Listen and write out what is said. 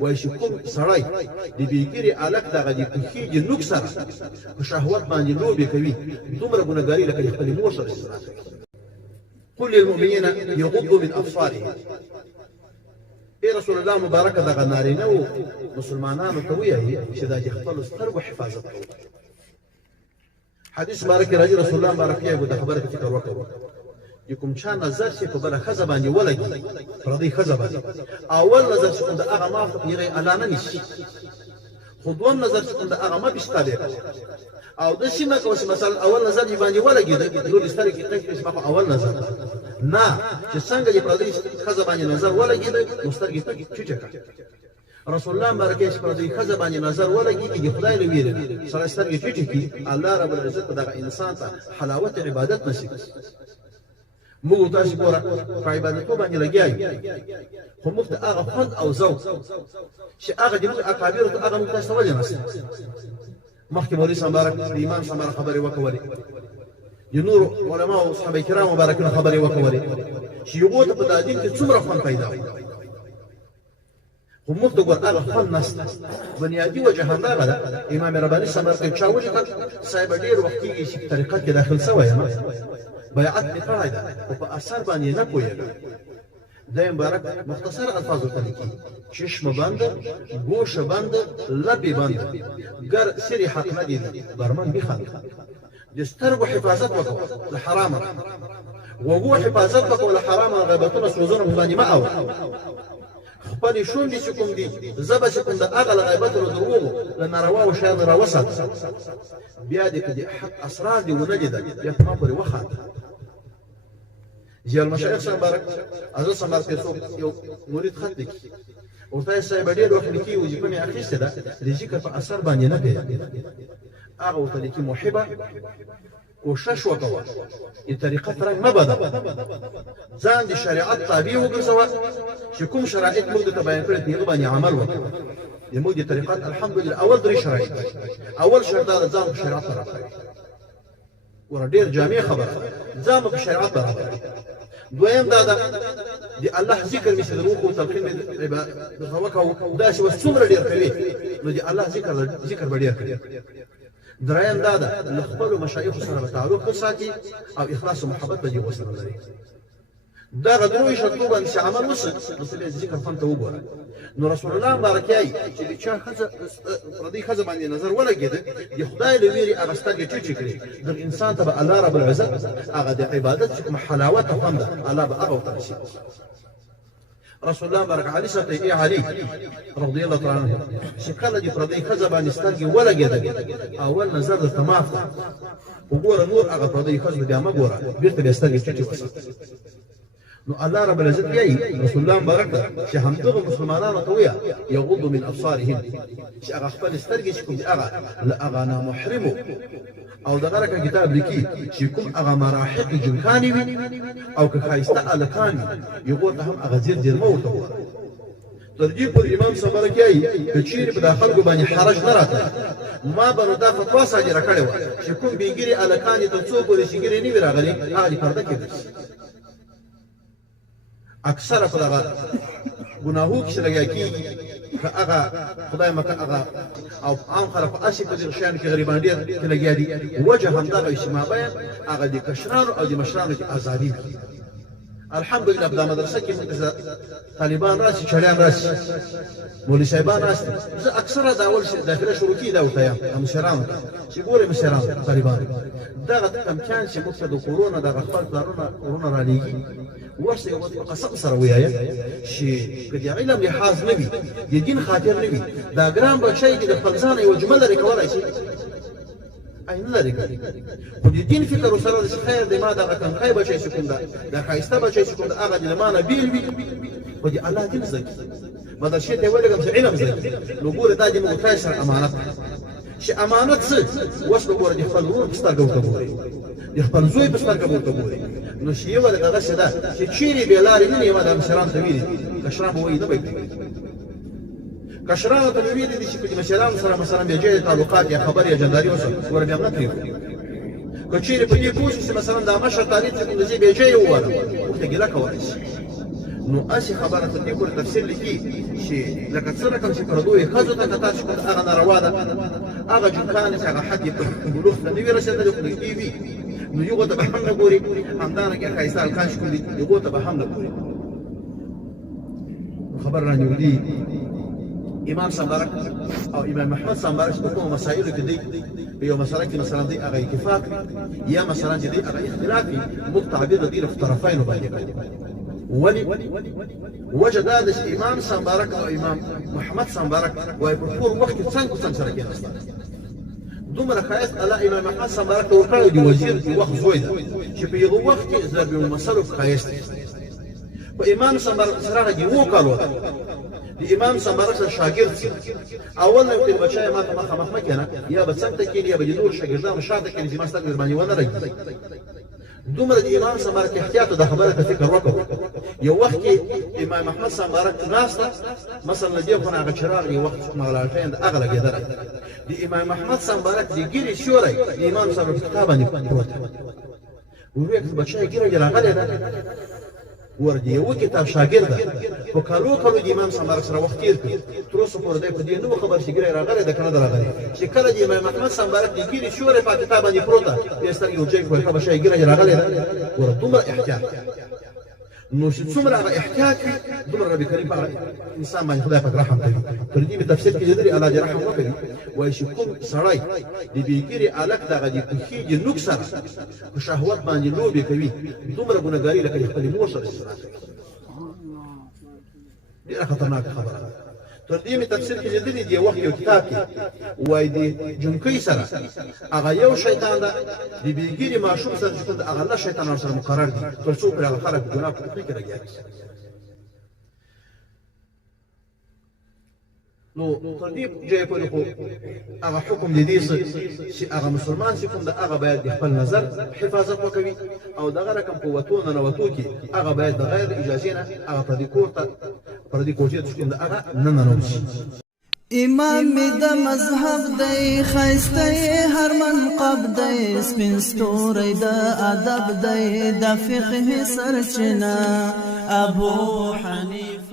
وایي چې کوم سړی د بېګیرې الک دغه د پښې د نوک سره په شهوت باندې لوبې کوي دومره ګناهګاري لکه د خپلې مور سره زنا کوي. قل للمؤمنین یغضوا من ابصارهم. ای رسول الله مبارکه دغه نارینه و مسلمانانو ته ووایي چې دا د خپلو سترګو حفاظت کوي. حدیث مبارک راځي رسول الله مبارک یې د خبره فکر وکړو د کوم چا نظر چې په بله ښځه باندې ولګي پردۍ ښځه باندې اول نظر چې کوم د هغه ما هغې الله نه نیسي خو دوم نظر چې کوم د هغه ما بشتابې او داسې مه کوه چې مثلا اول نظر یې باندې ولګېده نور سترګې قید کړي چې ما خو اول نظر نه چې څنګه د پردۍ ښځه باندې نظر ولګېده نو سترګې ټیټه کړه. رسول الله مبارک چې پردۍ ښځه باندې نظر ولګېږي د خدای له ویرې نه سړی سترګې ټیټې کړي الله رب العزت به دغه انسان ته حلاوت عبادت نصیب کړي. موږ تاسو ګوره په عبادتو باندې لګیا یو خو موږ ته هغه خوند او ذوق چې هغه د موږ اکابرو ته هغه موږ تاسو ته ولې نشته. مخکې مولوي صاحب مبارک د امام صاحب مبارک خبرې وکولې د نورو علماو او صحابه کرامو مبارکینو خبرې وکولې چې یوه ته په دا دین کې څومره خوند پیدا وي خو موږ ته ګوره هغه خوند نشته. بنیادي وجه همدغه ده. امام رباني صاحب مبارک چا ولیکل صاحب ډېر وخت کېږي چې په طریقت کې داخل شوی یم بیعت مې کړی ده خو په اثر باندې نه پوهېږم. دا مبارک مختصر الفاظ ورته لیکي چشم بند گوش بند لب بند گر سری حق ندیدی برمن بخند. د سترګو حفاظت وکړه له حرامه وګو حفاظت وکړه له حرامه غیبتونه سوزونه باندې مه اورئ. خپلې شونډې چې کوم دي زبه چې کوم د هغه له غیبتو له دروغو له نارواو شیانو راوساته بیا دې که د حق اسرار دې ونه لیده بیا په ما پورې وخانده. زیال مشایخ صاحب مبارک حضرت صاحب مبارک څوک یو مرید خط لیکي ورته یې صاحب ډېر وخت لیکي وظیفه مې اخیستې ده د ذکر په اثر باندې نه پوهېږم. هغه ورته لیکي محبه کوشش وکړه د طریقت رنګ مه بدله ځان د شریعت تابع وګرځوه چې کوم شرایط موږ درته بیان کړي په هغه باندې عمل وکړه. زموږ د طریقت الحمدلله اول درې شرایط اول شرط دا ځان په شریعت سره راغلی ور ډېر جامع خبره ځان په شریعت برابر. دویم دا ده د الله ذکر مې چې د روح او تلقین مې وکړو داسې اوس څومره ډېر کوي نو د الله ذکر به ډېر کوي. دریم دا ده له خپلو مشایخو سره به تعلق ښه ساتي او اخلاص او محبت به دې ورسره لري. دغه دروي شرطو باندې چې عمل وشي نو څه ذکر فن ته وګوره. نو رسول الله مبارک یې چې د چا ښځه پردۍ ښځه باندې نظر ولګېده د خدای له ویرې هغه سترګې ټیټې کړي دغه انسان ته به الله رب العزت هغه د عبادت چې کوم حلاوت او خوند ده الله به هغه ورته نصیب. رسول الله مبارک علي صاحب ته ای علي رضی الله تعالی عنه چې کله د پردۍ ښځه باندې سترګې ولګېده اول نظر درته معاف ده وګوره نور هغه پردۍ ښځه بیا مه ګوره بېرته بیا سترګې ټیټې وساته. نو الله رب العزت یې رسول الله مبارک ته چې همدغه مسلمانانو ته ووایه یغضوا من ابصارهم چې هغه خپل سترګې چې کوم دي هغه له هغه نامحرمو او دغه رقم کتاب لیکي چې کوم هغه مراحق جنکانې وي او که ښایسته هلکان وي یغو ته هم هغه ځیر ځیر مه ورته ووایه. تر دې پورې امام صاحب مبارک یې که چیرې په دا خلکو باندې حرج نه راتلی ما به نو دا فتوا صادره کړې وه چې کوم بېګیرې هلکانې تر څو پورې چې ګیرې نه وي راغلي هغه دې پرده کې ګرځي. اکثره په دغه ګناهو کې چې لګیا کېږي که هغه خدای مکه هغه او عام خلک په هسې په دغه شیانو کې غریبان ډېر کې لګیا دي. وجه همدغه وي چې مابین هغه د کشرانو او د مشرانو کې ازادي وي. الحمدلله په دا مدرسه کې موږ طالبان راشي چړیان راشي مولوي صاحبان راشي زه اکثره دا اول داخله شروع کېږي دا ورته یم مشرانو ته چې ګورئ مشرانو طالبانو دغه کمچان چې موږ ته د کورونا دغه خپل پلرونه ورونه رالیږي ورسه یو په قسم سره وایه چې که د علم لحاظ نه وي د دین خاطر نه وي دا ګران بچی چې د خپل ځان یوه جمله لرې کولی شي نه لرې کوي خو د دین فکر ورسره ده چې خیر دی ما دغه کنقی بچی چې کوم ده دا ښایسته بچی چې کوم ده هغه د له ما نه بېل وي خو د الله دین زده کړي مدرسې ته یې ولېږم چې علم زده کړي نو ګوره دا د موږ خدای سره امانت چې امانت څه اوس به ګوره د خپل ورور په سترګه ورته ګورې د خپل زوی په سترګه ورته ګورې نو چې یوه دغسې ده چې چیرې بې لارې نه یې ما دا مشرانو ته ویلي دي کشران به وایي نه به یې کشرانو ته مې ویلي دي چې په دې مشرانو سره مثلا بیا جای تعلقات یا خبر یا جنداري وشوه ګوره بیا هم نه پرېږدو که چیرې په دې پوه شي چې مثلا دا مشر تعلیم چې کوم د ځای بیا جای ووایه موږ ته ګیله کولی شي نو اسی خبره ته دې پورې تفصیل لیکي چې لکه څه رقم چې پردو یې ښځو ته کتار شي هغه ناروا ده هغه جوکان چې هغه حد یې په بلوغ ته نه وي رسېدلی خو نږدې وي نو یغو ته به هم نه ګوري همدارنګه ښایسته هلکان چې کوم دي یغو ته به هم نه ګوري خبر رانیولي امام سمبرک او امام محمد سمبرک په کومو مسایلو کې دی په یو مسله کې مثلا دی هغه اتفاق یا مثلا چې دی هغه اختلاف وي موږ تعبیر دی له طرفینو باندې ولي وجه دا د امام سمبرک او امام محمد سمبرک وایي په ټول وخت کې څنګه څنګه کېناستل دومره ښایست الله امام محمد سمبرک ته ورکړی دی وزیر د وخت زوی ده چې په یوه وخت کې ضرب المثل ښایست په امام سمبرک سره هغه د اووه کالو ده د امام سمبرک سره شاګرد شي اول نو ورته بچای ما ته مخامخ مه کېنه یا به څنګ ته کښېني یا به د نورو شاګردانو شاته کښېني چې ما ستا مهرباني ونه رږي دومره د امام سمبرک احتیاط د خبره ته فکر وکړو یو وخت کې امام محمد سمبرک ناسته مثلا دې خو هغه چراغ یو وخت مغلالټین د هغه لګېدلی د امام محمد سمبرک د ګیرې سیوری د امام سمبرک په کتاب باندې پروت ورویه که بچای ګیره دې راغلی ده ور د یوه کتاب شاګرد ده په کالو کالو د امام سمبرک سره وخت تېر کړي تر اوسه پورې دی په دې نه و خبر چې ګیره یې راغلی ده که نه ده راغلی چې کله د امام محمد سمبرک د ګیرې سیوری په کتاب باندې پروته بیا یې سترګې ورجګ کړې ښه بچای ګیره یې راغلی ده ور دومره احتیاط نو چې څومره هغه احتیاط وي دومره رب کریم په انسان باندې خدای پاک رحم کوي پر دې په تفسیر کې لیدلي الله دې رحم وکړي وایي چې کوم سړی د بېګیرې هلک دغه د پښې د نوک سره په شهوت باندې لوبې کوي دومره ګناهګاري لکه د خپلې مور سره استثنا کوي ډېره خطرناکه خبره ده تر دې مې تفسیر کې لیدلي دی وخت یو کتاب کې وایي د جنکۍ سره هغه یو شیطان ده د بېګیرې ماشوم سره چې کوم د هغه نه شیطانان سره مقرر دي تر څو پرې هغه خلک ګناه په پښې کې لګیا کړي نو تر دې ځایه پورې خو هغه حکم د دې چې هغه مسلمان چې کوم د هغه باید د خپل نظر حفاظت وکوي او دغه رقم په وتو ننوتو کې هغه باید د غیر اجازې نه هغه پردي کور ته پردي کوټې ته چې کوم د هغه نه ننوځي امام می د مذهب دی خیسته هر منقب دی سپین ستوری د ادب دی د فقه سرچینه ابو حنیفه